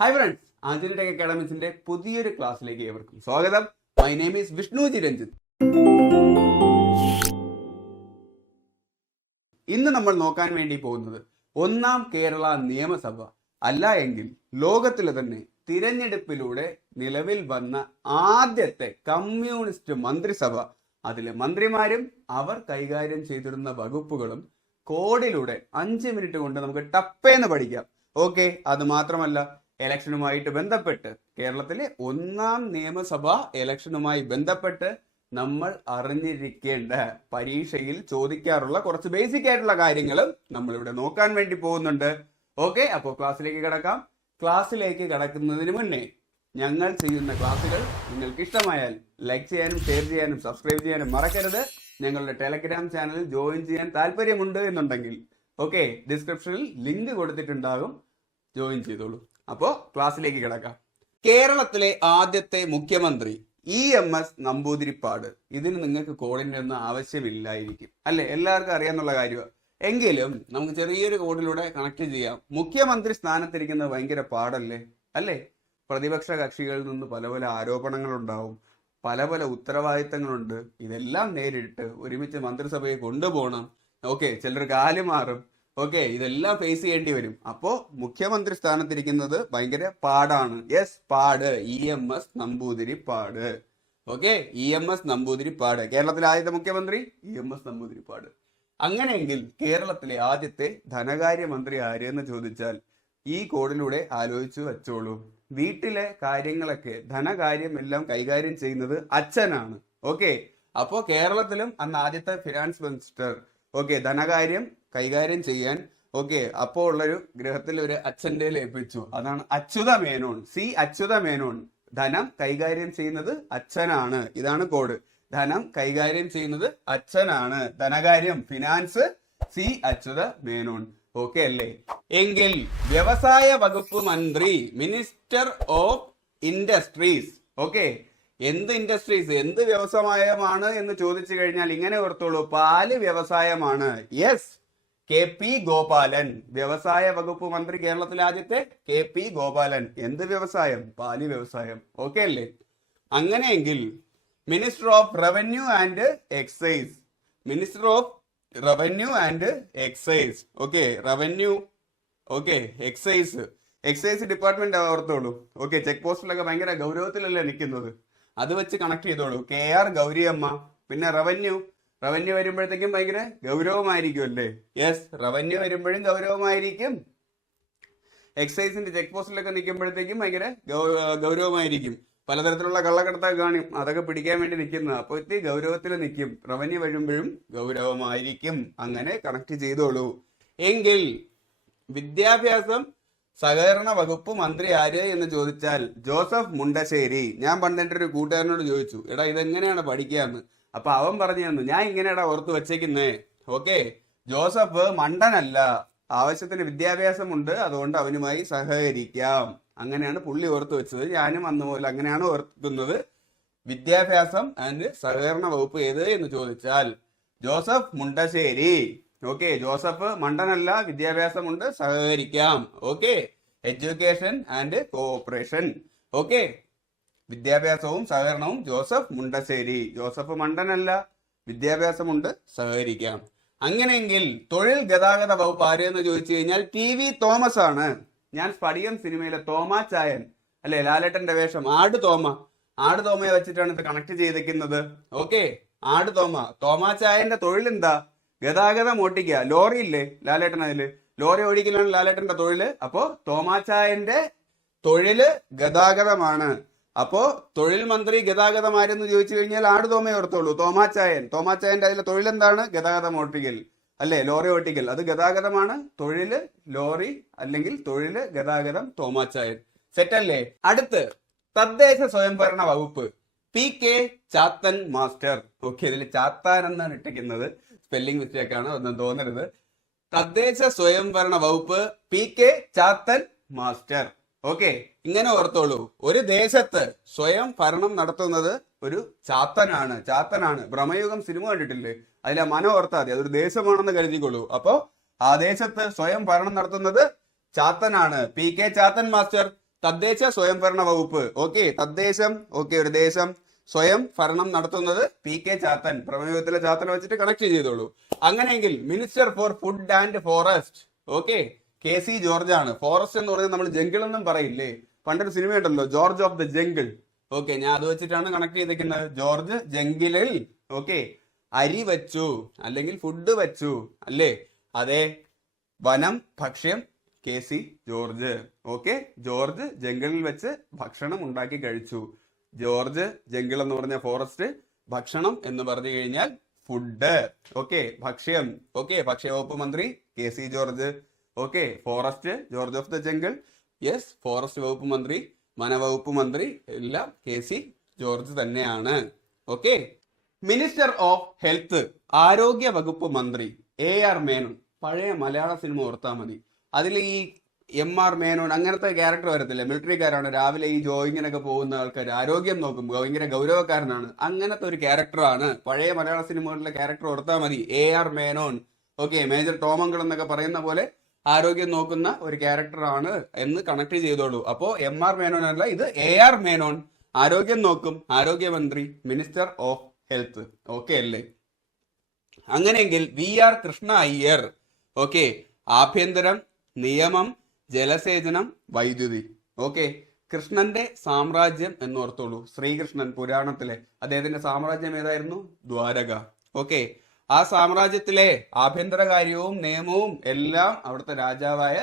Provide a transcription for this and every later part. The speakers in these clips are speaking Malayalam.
ഹായ് ഫ്രണ്ട്സ്, ആഞ്ജലി ടെക് അക്കാഡമിക്സിന്റെ പുതിയൊരു ക്ലാസ്സിലേക്ക് ഏവർക്കും സ്വാഗതം. My name is Vishnuji Ranjith. ഇന്ന് നമ്മൾ നോക്കാൻ വേണ്ടി പോകുന്നത് ഒന്നാം കേരള നിയമസഭ അല്ല എങ്കിൽ ലോകത്തിലെ തന്നെ തിരഞ്ഞെടുപ്പിലൂടെ നിലവിൽ വന്ന ആദ്യത്തെ കമ്മ്യൂണിസ്റ്റ് മന്ത്രിസഭ, അതിലെ മന്ത്രിമാരും അവർ കൈകാര്യം ചെയ്തിരുന്ന വകുപ്പുകളും കോഡിലൂടെ 5 മിനിറ്റ് കൊണ്ട് നമുക്ക് ടപ്പേന്ന് പഠിക്കാം. ഓക്കെ, അത് മാത്രമല്ല, ഇലക്ഷനുമായിട്ട് ബന്ധപ്പെട്ട് കേരളത്തിലെ ഒന്നാം നിയമസഭാ ഇലക്ഷനുമായി ബന്ധപ്പെട്ട് നമ്മൾ അറിഞ്ഞിരിക്കേണ്ട, പരീക്ഷയിൽ ചോദിക്കാറുള്ള കുറച്ച് ബേസിക് ആയിട്ടുള്ള കാര്യങ്ങളും നമ്മളിവിടെ നോക്കാൻ വേണ്ടി പോകുന്നുണ്ട്. ഓക്കെ, അപ്പോൾ ക്ലാസ്സിലേക്ക് കിടക്കാം. ക്ലാസ്സിലേക്ക് കടക്കുന്നതിന് മുന്നേ ഞങ്ങൾ ചെയ്യുന്ന ക്ലാസ്സുകൾ നിങ്ങൾക്ക് ഇഷ്ടമായാൽ ലൈക്ക് ചെയ്യാനും ഷെയർ ചെയ്യാനും സബ്സ്ക്രൈബ് ചെയ്യാനും മറക്കരുത്. ഞങ്ങളുടെ ടെലഗ്രാം ചാനൽ ജോയിൻ ചെയ്യാൻ താല്പര്യമുണ്ട് എന്നുണ്ടെങ്കിൽ ഓക്കെ, ഡിസ്ക്രിപ്ഷനിൽ ലിങ്ക് കൊടുത്തിട്ടുണ്ടാകും, ജോയിൻ ചെയ്തോളൂ. അപ്പോൾ ക്ലാസ്സിലേക്ക് കിടക്കാം. കേരളത്തിലെ ആദ്യത്തെ മുഖ്യമന്ത്രി EMS നമ്പൂതിരിപ്പാട്. ഇതിന് നിങ്ങൾക്ക് കോഡിന്റെ ഒന്നും ആവശ്യമില്ലായിരിക്കും, അല്ലെ? എല്ലാവർക്കും അറിയാന്നുള്ള കാര്യമാണ്. എങ്കിലും നമുക്ക് ചെറിയൊരു കോഡിലൂടെ കണക്ട് ചെയ്യാം. മുഖ്യമന്ത്രി സ്ഥാനത്തിരിക്കുന്നത് ഭയങ്കര പാടല്ലേ, അല്ലേ? പ്രതിപക്ഷ കക്ഷികളിൽ നിന്ന് പല പല ആരോപണങ്ങൾ ഉണ്ടാവും, പല പല ഉത്തരവാദിത്തങ്ങളുണ്ട്. ഇതെല്ലാം നേരിട്ട് ഒരുമിച്ച് മന്ത്രിസഭയെ കൊണ്ടുപോകണം. ഓക്കെ, ചിലർ കാല് മാറും. ഓക്കെ, ഇതെല്ലാം ഫേസ് ചെയ്യേണ്ടി വരും. അപ്പോ മുഖ്യമന്ത്രി സ്ഥാനത്തിരിക്കുന്നത് ഭയങ്കര പാടാണ്. യെസ്, പാട്. EMS Namboodiripad. Okay, EMS Namboodiripad. കേരളത്തിലെ ആദ്യത്തെ മുഖ്യമന്ത്രി EMS നമ്പൂതിരിപ്പാട്. അങ്ങനെയെങ്കിൽ കേരളത്തിലെ ആദ്യത്തെ ധനകാര്യമന്ത്രി ആര് എന്ന് ചോദിച്ചാൽ ഈ കോഡിലൂടെ ആലോചിച്ചു വെച്ചോളൂ. വീട്ടിലെ കാര്യങ്ങളൊക്കെ, ധനകാര്യം എല്ലാം കൈകാര്യം ചെയ്യുന്നത് അച്ഛനാണ്. ഓക്കെ, അപ്പോ കേരളത്തിലും അന്ന് ആദ്യത്തെ ഫിനാൻസ് മിനിസ്റ്റർ, ഓക്കെ, ധനകാര്യം കൈകാര്യം ചെയ്യാൻ ഓക്കെ അപ്പോൾ ഉള്ളൊരു ഗ്രഹത്തിൽ ഒരു അച്ഛൻ്റെ ഏൽപ്പിച്ചു. അതാണ് അച്യുത മേനോൻ. അച്യുത മേനോൻ. ധനം കൈകാര്യം ചെയ്യുന്നത് അച്ഛനാണ്. ഇതാണ് കോഡ്. ധനം കൈകാര്യം ചെയ്യുന്നത് അച്ഛനാണ്. ധനകാര്യം, ഫിനാൻസ് അച്യുത മേനോൻ. ഓക്കെ അല്ലേ? എങ്കിൽ വ്യവസായ വകുപ്പ് മന്ത്രി, മിനിസ്റ്റർ ഓഫ് ഇൻഡസ്ട്രീസ്. ഓക്കെ, എന്ത് ഇൻഡസ്ട്രീസ്, എന്ത് വ്യവസായമാണ് എന്ന് ചോദിച്ചു കഴിഞ്ഞാൽ ഇങ്ങനെ ഓർത്തോളൂ, പാല് വ്യവസായമാണ്. Yes, KP Gopalan. വ്യവസായ വകുപ്പ് മന്ത്രി കേരളത്തിലെ ആദ്യത്തെ KP ഗോപാലൻ. എന്ത് വ്യവസായം? പാല് വ്യവസായം. ഓക്കെ അല്ലേ? അങ്ങനെയെങ്കിൽ minister of revenue and excise. Minister of revenue and excise. Okay, revenue, okay, excise department ഓർത്തോളൂ. ഓക്കെ, ചെക്ക് പോസ്റ്റിലൊക്കെ ഭയങ്കര ഗൗരവത്തിലല്ലേ നിൽക്കുന്നത്, അത് വെച്ച് കണക്ട് ചെയ്തോളൂ. KR ഗൗരിയമ്മ. പിന്നെ റവന്യൂ വരുമ്പോഴത്തേക്കും ഭയങ്കര ഗൗരവമായിരിക്കും അല്ലേ? യെസ്, റവന്യൂ വരുമ്പോഴും ഗൗരവമായിരിക്കും. എക്സൈസിന്റെ ചെക്ക് പോസ്റ്റിലൊക്കെ നിൽക്കുമ്പോഴത്തേക്കും ഭയങ്കര ഗൗരവമായിരിക്കും. പലതരത്തിലുള്ള കള്ളക്കടത്തൊക്കെ കാണും, അതൊക്കെ പിടിക്കാൻ വേണ്ടി നിൽക്കുന്നത്. അപ്പോൾ ഇത്തിരി ഗൗരവത്തിൽ നിൽക്കും. റവന്യൂ വരുമ്പോഴും ഗൗരവമായിരിക്കും. അങ്ങനെ കണക്ട് ചെയ്തോളൂ. എങ്കിൽ വിദ്യാഭ്യാസം സഹകരണ വകുപ്പ് മന്ത്രി ആര് എന്ന് ചോദിച്ചാൽ ജോസഫ് മുണ്ടശ്ശേരി. ഞാൻ പണ്ട് എൻ്റെ ഒരു കൂട്ടുകാരനോട് ചോദിച്ചു, എടാ ഇതെങ്ങനെയാണ് പഠിക്കാന്ന്. അപ്പൊ അവൻ പറഞ്ഞു തന്നു, ഞാൻ ഇങ്ങനെയാടാ ഓർത്ത് വെച്ചേക്കുന്നേ. ഓക്കെ, ജോസഫ് മണ്ടനല്ല, ആവശ്യത്തിന് വിദ്യാഭ്യാസമുണ്ട്, അതുകൊണ്ട് അവനുമായി സഹകരിക്കാം. അങ്ങനെയാണ് പുള്ളി ഓർത്ത് വെച്ചത്. ഞാനും അന്ന് പോലെ അങ്ങനെയാണ് ഓർക്കുന്നത്. വിദ്യാഭ്യാസം ആൻഡ് സഹകരണ വകുപ്പ് ഏത് എന്ന് ചോദിച്ചാൽ ജോസഫ് മുണ്ടശ്ശേരി. ഓക്കെ, ജോസഫ് മണ്ടനല്ല, വിദ്യാഭ്യാസമുണ്ട്, സഹകരിക്കാം. Okay, education and cooperation. Okay, വിദ്യാഭ്യാസവും സഹകരണവും ജോസഫ് മുണ്ടശ്ശേരി. ജോസഫ് മണ്ടനല്ല, വിദ്യാഭ്യാസമുണ്ട്, സഹകരിക്കാം. അങ്ങനെയെങ്കിൽ തൊഴിൽ ഗതാഗത വകുപ്പ് ആര് എന്ന് ചോദിച്ചു കഴിഞ്ഞാൽ TV തോമസ് ആണ്. ഞാൻ സ്പടികം സിനിമയിലെ തോമാച്ചായൻ അല്ലെ, ലാലേട്ടന്റെ വേഷം, ആട് തോമയെ വെച്ചിട്ടാണ് ഇത് കണക്ട് ചെയ്തിരിക്കുന്നത്. ഓക്കെ, ആട് തോമാച്ചായന്റെ തൊഴിൽ എന്താ? ഗതാഗതം ഓട്ടിക്കുക. ലോറി ഇല്ലേ ലാലേട്ടൻ, അതില് ലോറി ഓടിക്കലാണ് ലാലേട്ടന്റെ തൊഴില്. അപ്പോ തോമാച്ചായന്റെ തൊഴില് ഗതാഗതമാണ്. അപ്പോ തൊഴിൽ മന്ത്രി ഗതാഗതം ആരെന്ന് ചോദിച്ചു കഴിഞ്ഞാൽ ആട് തോമയെ ഓർത്തോളൂ. തോമാച്ചായന്റെ അതിലെ തൊഴിലെന്താണ്? ഗതാഗതം ഓട്ടിക്കൽ അല്ലെ, ലോറി ഓട്ടിക്കൽ. അത് ഗതാഗതമാണ്. തൊഴില് ലോറി അല്ലെങ്കിൽ തൊഴില് ഗതാഗതം തോമാച്ചായൻ. സെറ്റ് അല്ലേ? അടുത്ത് തദ്ദേശ സ്വയംഭരണ വകുപ്പ് PK ചാത്തൻ മാസ്റ്റർ. ഓക്കെ, ഇതിൽ ചാത്താൻ എന്നാണ് ഇട്ടിരിക്കുന്നത്, സ്പെല്ലിംഗ് മിസ്റ്റേക്ക് ആണ്, ഒന്നും തോന്നരുത്. തദ്ദേശ സ്വയംഭരണ വകുപ്പ് PK ചാത്തൻ മാസ്റ്റർ. ഓക്കെ, ഇങ്ങനെ ഓർത്തോളൂ, ഒരു ദേശത്ത് സ്വയം ഭരണം നടത്തുന്നത് ഒരു ചാത്തനാണ്. ഭ്രമയുഗം സിനിമ കണ്ടിട്ടില്ലേ? അതിലെ മനം ഓർത്താൽ മതി, അതൊരു ദേശമാണെന്ന് കരുതിക്കൊള്ളൂ. അപ്പോ ആ ദേശത്ത് സ്വയം ഭരണം നടത്തുന്നത് ചാത്തനാണ്. PK ചാത്തൻ മാസ്റ്റർ തദ്ദേശ സ്വയംഭരണ വകുപ്പ്. ഓക്കെ, തദ്ദേശം. ഓക്കെ, ഒരു ദേശം സ്വയം ഭരണം നടത്തുന്നത് PK ചാത്തൻ. പ്രമേയത്തിലെ ചാത്തനെ വെച്ചിട്ട് കണക്ട് ചെയ്തോളൂ. അങ്ങനെയെങ്കിൽ minister for food and forest, okay, KC George ആണ്. ഫോറസ്റ്റ് എന്ന് പറഞ്ഞാൽ നമ്മൾ ജംഗിൾ എന്നും പറയില്ലേ, പണ്ടൊരു സിനിമ ഉണ്ടല്ലോ George of the jungle. Okay, ഞാൻ അത് വെച്ചിട്ടാണ് കണക്ട് ചെയ്തിരിക്കുന്നത്. ജോർജ് ജംഗിളിൽ, ഓക്കെ, അരി വെച്ചു അല്ലെങ്കിൽ ഫുഡ് വെച്ചു അല്ലേ? അതെ, വനം ഭക്ഷ്യം KC ജോർജ്. ഓക്കെ, ജോർജ് ജംഗിളിൽ വെച്ച് ഭക്ഷണം ഉണ്ടാക്കി കഴിച്ചു. ജോർജ് ജംഗിൾ എന്ന് പറഞ്ഞ ഫോറസ്റ്റ്, ഭക്ഷണം എന്ന് പറഞ്ഞു കഴിഞ്ഞാൽ ഫുഡ്. ഓക്കെ, ഭക്ഷ്യം. ഓക്കെ, ഭക്ഷ്യവകുപ്പ് മന്ത്രി KC George. Okay, forest George of the jungle. Yes, forest വകുപ്പ് മന്ത്രി, വനവകുപ്പ് മന്ത്രി എല്ലാം KC ജോർജ് തന്നെയാണ്. ഓക്കെ, മിനിസ്റ്റർ ഓഫ് ഹെൽത്ത്, ആരോഗ്യ വകുപ്പ് മന്ത്രി AR മേനോൻ. പഴയ മലയാള സിനിമ ഓർത്താൽ മതി. അതിൽ ഈ MR മേനോൻ അങ്ങനത്തെ ക്യാരക്ടർ വരത്തില്ല. മിലിറ്ററിക്കാരാണ്, രാവിലെ ഈ ജോയിങ്ങിനൊക്കെ പോകുന്ന ആൾക്കാർ, ആരോഗ്യം നോക്കും, ഭയങ്കര ഗൗരവക്കാരനാണ്. അങ്ങനത്തെ ഒരു ക്യാരക്ടറാണ്. പഴയ മലയാള സിനിമകളിലെ ക്യാരക്ടർ ഓർത്താൽ മതി, AR മേനോൻ. ഓക്കെ, മേജർ ടോമങ്കിൾ എന്നൊക്കെ പറയുന്ന പോലെ ആരോഗ്യം നോക്കുന്ന ഒരു ക്യാരക്ടറാണ് എന്ന് കണക്ട് ചെയ്തോളൂ. അപ്പോ MR മേനോൻ അല്ല, ഇത് AR മേനോൻ, ആരോഗ്യം നോക്കും, ആരോഗ്യമന്ത്രി, മിനിസ്റ്റർ ഓഫ് ഹെൽത്ത്. ഓക്കെ അല്ലേ? അങ്ങനെയെങ്കിൽ VR കൃഷ്ണ അയ്യർ, ഓക്കെ, ആഭ്യന്തരം, നിയമം, ജലസേചനം, വൈദ്യുതി. ഓക്കെ, കൃഷ്ണന്റെ സാമ്രാജ്യം എന്ന് ഓർത്തോളൂ. ശ്രീകൃഷ്ണൻ പുരാണത്തിലെ അദ്ദേഹത്തിന്റെ സാമ്രാജ്യം ഏതായിരുന്നു? ദ്വാരക. ഓക്കെ, ആ സാമ്രാജ്യത്തിലെ ആഭ്യന്തര കാര്യവും നിയമവും എല്ലാം അവിടുത്തെ രാജാവായ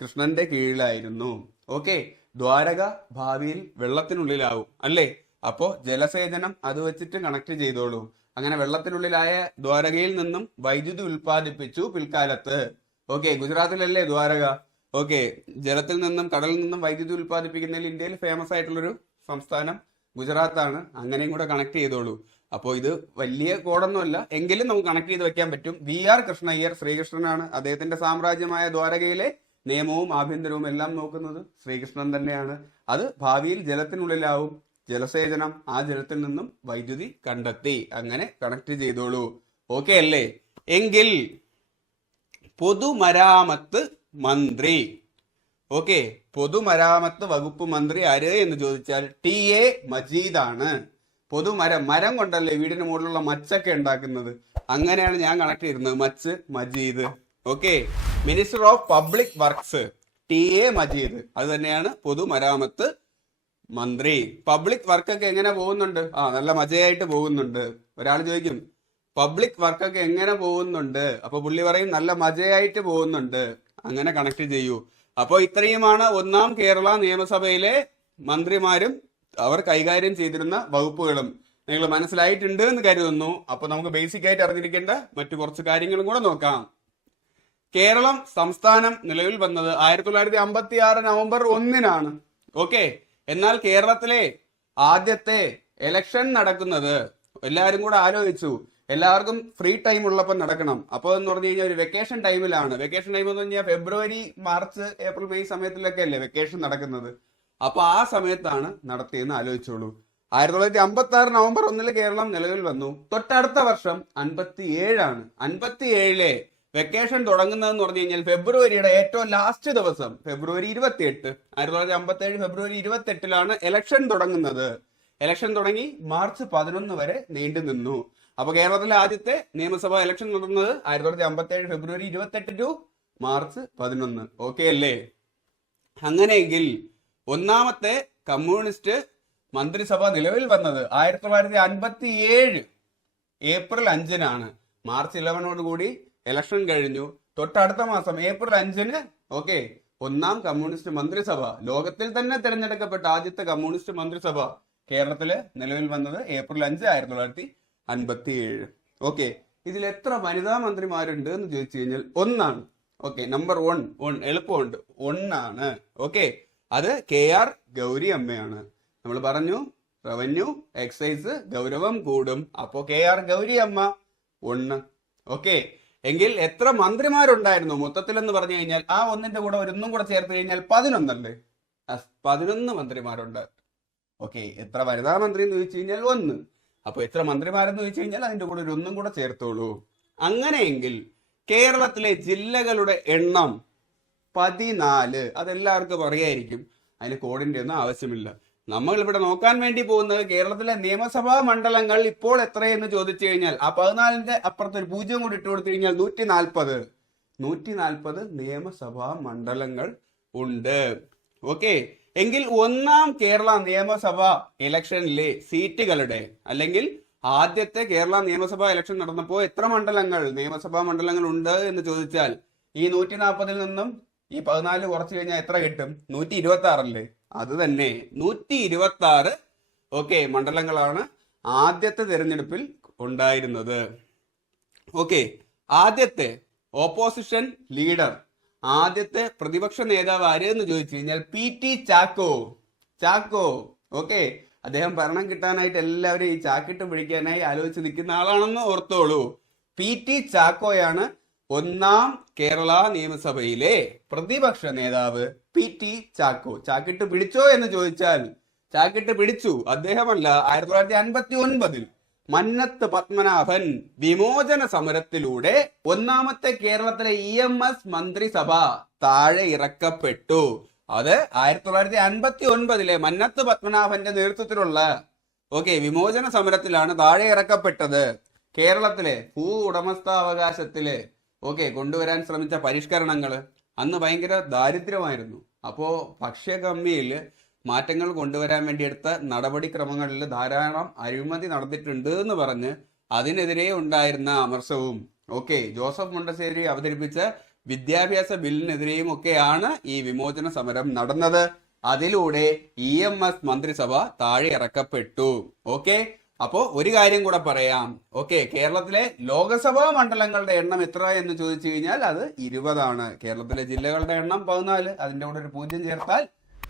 കൃഷ്ണന്റെ കീഴിലായിരുന്നു. ഓക്കെ, ദ്വാരക ഭാവിയിൽ വെള്ളത്തിനുള്ളിലാവും അല്ലേ? അപ്പോ ജലസേചനം അത് വെച്ചിട്ട് കണക്ട് ചെയ്തോളൂ. അങ്ങനെ വെള്ളത്തിനുള്ളിലായ ദ്വാരകയിൽ നിന്നും വൈദ്യുതി ഉൽപ്പാദിപ്പിച്ചു പിൽക്കാലത്ത്. ഓക്കെ, ഗുജറാത്തിലല്ലേ ദ്വാരക? ഓക്കെ, ജലത്തിൽ നിന്നും കടലിൽ നിന്നും വൈദ്യുതി ഉൽപ്പാദിപ്പിക്കുന്നതിൽ ഇന്ത്യയിൽ ഫേമസ് ആയിട്ടുള്ളൊരു സംസ്ഥാനം ഗുജറാത്താണ്. അങ്ങനെയും കൂടെ കണക്ട് ചെയ്തോളൂ. അപ്പോൾ ഇത് വലിയ കോഡൊന്നുമല്ല, എങ്കിലും നമുക്ക് കണക്ട് ചെയ്ത് വെക്കാൻ പറ്റും. VR കൃഷ്ണ അയ്യർ ശ്രീകൃഷ്ണനാണ്. അദ്ദേഹത്തിന്റെ സാമ്രാജ്യമായ ദ്വാരകയിലെ നിയമവും ആഭ്യന്തരവും എല്ലാം നോക്കുന്നത് ശ്രീകൃഷ്ണൻ തന്നെയാണ്. അത് ഭാവിയിൽ ജലത്തിനുള്ളിലാവും. ജലസേചനം, ആ ജലത്തിൽ നിന്നും വൈദ്യുതി കണ്ടെത്തി. അങ്ങനെ കണക്ട് ചെയ്തോളൂ. ഓക്കെ അല്ലേ? എങ്കിൽ പൊതുമരാമത്ത് മന്ത്രി, ഓക്കെ, പൊതുമരാമത്ത് വകുപ്പ് മന്ത്രി ആര് എന്ന് ചോദിച്ചാൽ TA മജീദാണ്. മരം കൊണ്ടല്ലേ വീടിന് മുകളിലുള്ള മച്ചൊക്കെ ഉണ്ടാക്കുന്നത്, അങ്ങനെയാണ് ഞാൻ കണക്ട് ചെയ്തിരുന്നത്, much Majeed. Okay, minister of public works TA Majeed, അത് തന്നെയാണ് പൊതുമരാമത്ത് മന്ത്രി. പബ്ലിക് വർക്കൊക്കെ എങ്ങനെ പോകുന്നുണ്ട്? നല്ല മജയായിട്ട് പോകുന്നുണ്ട്. ഒരാൾ ചോദിക്കും പബ്ലിക് വർക്കൊക്കെ എങ്ങനെ പോകുന്നുണ്ട്, അപ്പൊ പുള്ളി പറയും നല്ല മജയായിട്ട് പോകുന്നുണ്ട്. അങ്ങനെ കണക്ട് ചെയ്യൂ. അപ്പോൾ ഇത്രയുമാണ് ഒന്നാം കേരള നിയമസഭയിലെ മന്ത്രിമാരും അവർ കൈകാര്യം ചെയ്തിരുന്ന വകുപ്പുകളും. നിങ്ങൾ മനസ്സിലായിട്ടുണ്ട് എന്ന് കരുതുന്നു. അപ്പൊ നമുക്ക് ബേസിക് ആയിട്ട് അറിഞ്ഞിരിക്കേണ്ട മറ്റു കുറച്ച് കാര്യങ്ങളും കൂടെ നോക്കാം. കേരളം സംസ്ഥാനം നിലവിൽ വന്നത് 1956 നവംബർ 1-നാണ്. ഓക്കെ, എന്നാൽ കേരളത്തിലെ ആദ്യത്തെ ഇലക്ഷൻ നടക്കുന്നത്, എല്ലാവരും കൂടെ ആലോചിച്ചു, എല്ലാവർക്കും ഫ്രീ ടൈം ഉള്ളപ്പോൾ നടക്കണം. അപ്പോൾ എന്ന് പറഞ്ഞു കഴിഞ്ഞാൽ ഒരു വെക്കേഷൻ ടൈമിലാണ്. വെക്കേഷൻ ടൈം എന്ന് പറഞ്ഞാൽ ഫെബ്രുവരി, മാർച്ച്, ഏപ്രിൽ, മെയ് സമയത്തിലൊക്കെ അല്ലേ വെക്കേഷൻ നടക്കുന്നത്. അപ്പൊ ആ സമയത്താണ് നടത്തിയെന്ന് ആലോചിച്ചോളൂ. 1956 നവംബർ 1 കേരളം നിലവിൽ വന്നു. തൊട്ടടുത്ത വർഷം 57 57-ലെ വെക്കേഷൻ തുടങ്ങുന്നതെന്ന് പറഞ്ഞു കഴിഞ്ഞാൽ ഫെബ്രുവരിയുടെ ഏറ്റവും ലാസ്റ്റ് ദിവസം, ഫെബ്രുവരി 28. 1957 ഫെബ്രുവരി 28-ലാണ് ഇലക്ഷൻ തുടങ്ങുന്നത്. ഇലക്ഷൻ തുടങ്ങി മാർച്ച് 11 വരെ നീണ്ടു നിന്നു. അപ്പൊ കേരളത്തിലെ ആദ്യത്തെ നിയമസഭാ ഇലക്ഷൻ നടന്നത് 1957 ഫെബ്രുവരി 28 ടു മാർച്ച് 11. ഓക്കെ അല്ലേ? അങ്ങനെയെങ്കിൽ ഒന്നാമത്തെ കമ്മ്യൂണിസ്റ്റ് മന്ത്രിസഭ നിലവിൽ വന്നത് 1957 ഏപ്രിൽ 5-നാണ്. മാർച്ച് 11 കൂടി ഇലക്ഷൻ കഴിഞ്ഞു. തൊട്ടടുത്ത മാസം ഏപ്രിൽ 5-ന് ഓക്കെ ഒന്നാം കമ്മ്യൂണിസ്റ്റ് മന്ത്രിസഭ, ലോകത്തിൽ തന്നെ തിരഞ്ഞെടുക്കപ്പെട്ട ആദ്യത്തെ കമ്മ്യൂണിസ്റ്റ് മന്ത്രിസഭ കേരളത്തില് നിലവിൽ വന്നത് ഏപ്രിൽ 5, 1957. ഓക്കെ, ഇതിൽ എത്ര വനിതാ മന്ത്രിമാരുണ്ട് എന്ന് ചോദിച്ചു കഴിഞ്ഞാൽ 1-ആണ്. ഓക്കെ, നമ്പർ 1 എളുപ്പമുണ്ട്, 1-ആണ്. ഓക്കെ, അത് KR ഗൗരി അമ്മയാണ്. നമ്മൾ പറഞ്ഞു റവന്യൂ എക്സൈസ് ഗൗരവം കൂടും. അപ്പോ KR ഗൗരി അമ്മ 1. ഓക്കെ, എങ്കിൽ എത്ര മന്ത്രിമാരുണ്ടായിരുന്നു മൊത്തത്തിൽ എന്ന് പറഞ്ഞു കഴിഞ്ഞാൽ ആ 1-ന്റെ കൂടെ ഒന്നും കൂടെ ചേർത്ത് കഴിഞ്ഞാൽ 11 അല്ലേ? 11 മന്ത്രിമാരുണ്ട്. ഓക്കെ, എത്ര വനിതാ മന്ത്രി എന്ന് ചോദിച്ചു കഴിഞ്ഞാൽ 1. അപ്പൊ എത്ര മന്ത്രിമാരെന്ന് ചോദിച്ചു കഴിഞ്ഞാൽ അതിന്റെ കൂടെ 1 കൂടെ ചേർത്തോളൂ. അങ്ങനെയെങ്കിൽ കേരളത്തിലെ ജില്ലകളുടെ എണ്ണം 14. അതെല്ലാവർക്കും അറിയായിരിക്കും. അതിന് കോഡിന്റെ ഒന്നും ആവശ്യമില്ല. നമ്മൾ ഇവിടെ നോക്കാൻ വേണ്ടി പോകുന്നത് കേരളത്തിലെ നിയമസഭാ മണ്ഡലങ്ങൾ ഇപ്പോൾ എത്രയെന്ന് ചോദിച്ചു കഴിഞ്ഞാൽ ആ 14ന്റെ അപ്പുറത്ത് ഒരു 0 കൂടി ഇട്ട് കൊടുത്തു കഴിഞ്ഞാൽ 140 നിയമസഭാ മണ്ഡലങ്ങൾ ഉണ്ട്. ഓക്കെ, എങ്കിൽ ഒന്നാം കേരള നിയമസഭാ ഇലക്ഷനിലെ സീറ്റുകളുടെ അല്ലെങ്കിൽ ആദ്യത്തെ കേരള നിയമസഭാ ഇലക്ഷൻ നടന്നപ്പോൾ എത്ര നിയമസഭാ മണ്ഡലങ്ങൾ ഉണ്ട് എന്ന് ചോദിച്ചാൽ ഈ 140 നിന്നും ഈ 14 കുറച്ച് കഴിഞ്ഞാൽ എത്ര കിട്ടും? 126 അല്ലേ? അത് തന്നെ 126 ഓക്കെ മണ്ഡലങ്ങളാണ് ആദ്യത്തെ തെരഞ്ഞെടുപ്പിൽ ഉണ്ടായിരുന്നത്. ഓക്കെ, ആദ്യത്തെ ഓപ്പോസിഷൻ ലീഡർ, ആദ്യത്തെ പ്രതിപക്ഷ നേതാവ് ആര് എന്ന് ചോദിച്ചു കഴിഞ്ഞാൽ PT ചാക്കോ. ഓക്കെ, അദ്ദേഹം ഭരണം കിട്ടാനായിട്ട് എല്ലാവരും ഈ ചാക്കിട്ട് പിടിക്കാനായി ആലോചിച്ച് നിൽക്കുന്ന ആളാണെന്ന് ഓർത്തോളൂ. PT ചാക്കോയാണ് ഒന്നാം കേരള നിയമസഭയിലെ പ്രതിപക്ഷ നേതാവ്. PT ചാക്കോ. ചാക്കിട്ട് പിടിച്ചോ എന്ന് ചോദിച്ചാൽ ചാക്കിട്ട് പിടിച്ചു. അദ്ദേഹമല്ല, 1959 മന്നത്ത് പത്മനാഭൻ വിമോചന സമരത്തിലൂടെ ഒന്നാമത്തെ കേരളത്തിലെ EMS മന്ത്രിസഭ താഴെ ഇറക്കപ്പെട്ടു. അത് 1959 മന്നത്ത് പത്മനാഭന്റെ നേതൃത്വത്തിലുള്ള വിമോചന സമരത്തിലാണ് താഴെ ഇറക്കപ്പെട്ടത്. കേരളത്തിലെ ഭൂ ഉടമസ്ഥാവകാശത്തില് കൊണ്ടുവരാൻ ശ്രമിച്ച പരിഷ്കരണങ്ങൾ അന്ന് ഭയങ്കര ദാരിദ്ര്യമായിരുന്നു. അപ്പോ ഭക്ഷ്യകമ്മിയിൽ മാറ്റങ്ങൾ കൊണ്ടുവരാൻ വേണ്ടി എടുത്ത നടപടിക്രമങ്ങളിൽ ധാരാളം അഴിമതി നടന്നിട്ടുണ്ട് എന്ന് പറഞ്ഞ് അതിനെതിരെ ഉണ്ടായിരുന്ന അമർഷവും ജോസഫ് മുണ്ടശ്ശേരി അവതരിപ്പിച്ച വിദ്യാഭ്യാസ ബില്ലിനെതിരെയും ഒക്കെയാണ് ഈ വിമോചന സമരം നടന്നത്. അതിലൂടെ EMS മന്ത്രിസഭ താഴെ ഇറക്കപ്പെട്ടു. അപ്പോ ഒരു കാര്യം കൂടെ പറയാം. കേരളത്തിലെ ലോകസഭാ മണ്ഡലങ്ങളുടെ എണ്ണം എത്ര എന്ന് ചോദിച്ചു കഴിഞ്ഞാൽ അത് 20 ആണ്. കേരളത്തിലെ ജില്ലകളുടെ എണ്ണം 14, അതിന്റെ കൂടെ ഒരു 0 ചേർത്താൽ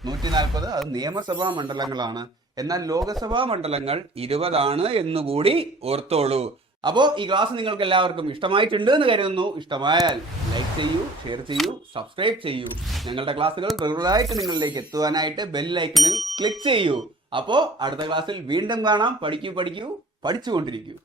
140. അത് നിയമസഭാ മണ്ഡലങ്ങളാണ്. എന്നാൽ ലോകസഭാ മണ്ഡലങ്ങൾ 20 ആണ് എന്നുകൂടി ഓർത്തോളൂ. അപ്പോ ഈ ക്ലാസ് നിങ്ങൾക്ക് എല്ലാവർക്കും ഇഷ്ടമായിട്ടുണ്ട് എന്ന് കരുതുന്നു. ഇഷ്ടമായാൽ ലൈക്ക് ചെയ്യൂ, ഷെയർ ചെയ്യൂ, സബ്സ്ക്രൈബ് ചെയ്യൂ. ഞങ്ങളുടെ ക്ലാസ്സുകൾ റെഗുലറായിട്ട് നിങ്ങളിലേക്ക് എത്തുവാനായിട്ട് ബെൽ ഐക്കണിൽ ക്ലിക്ക് ചെയ്യൂ. അപ്പോ അടുത്ത ക്ലാസ്സിൽ വീണ്ടും കാണാം. പഠിക്കൂ, പഠിച്ചുകൊണ്ടിരിക്കൂ.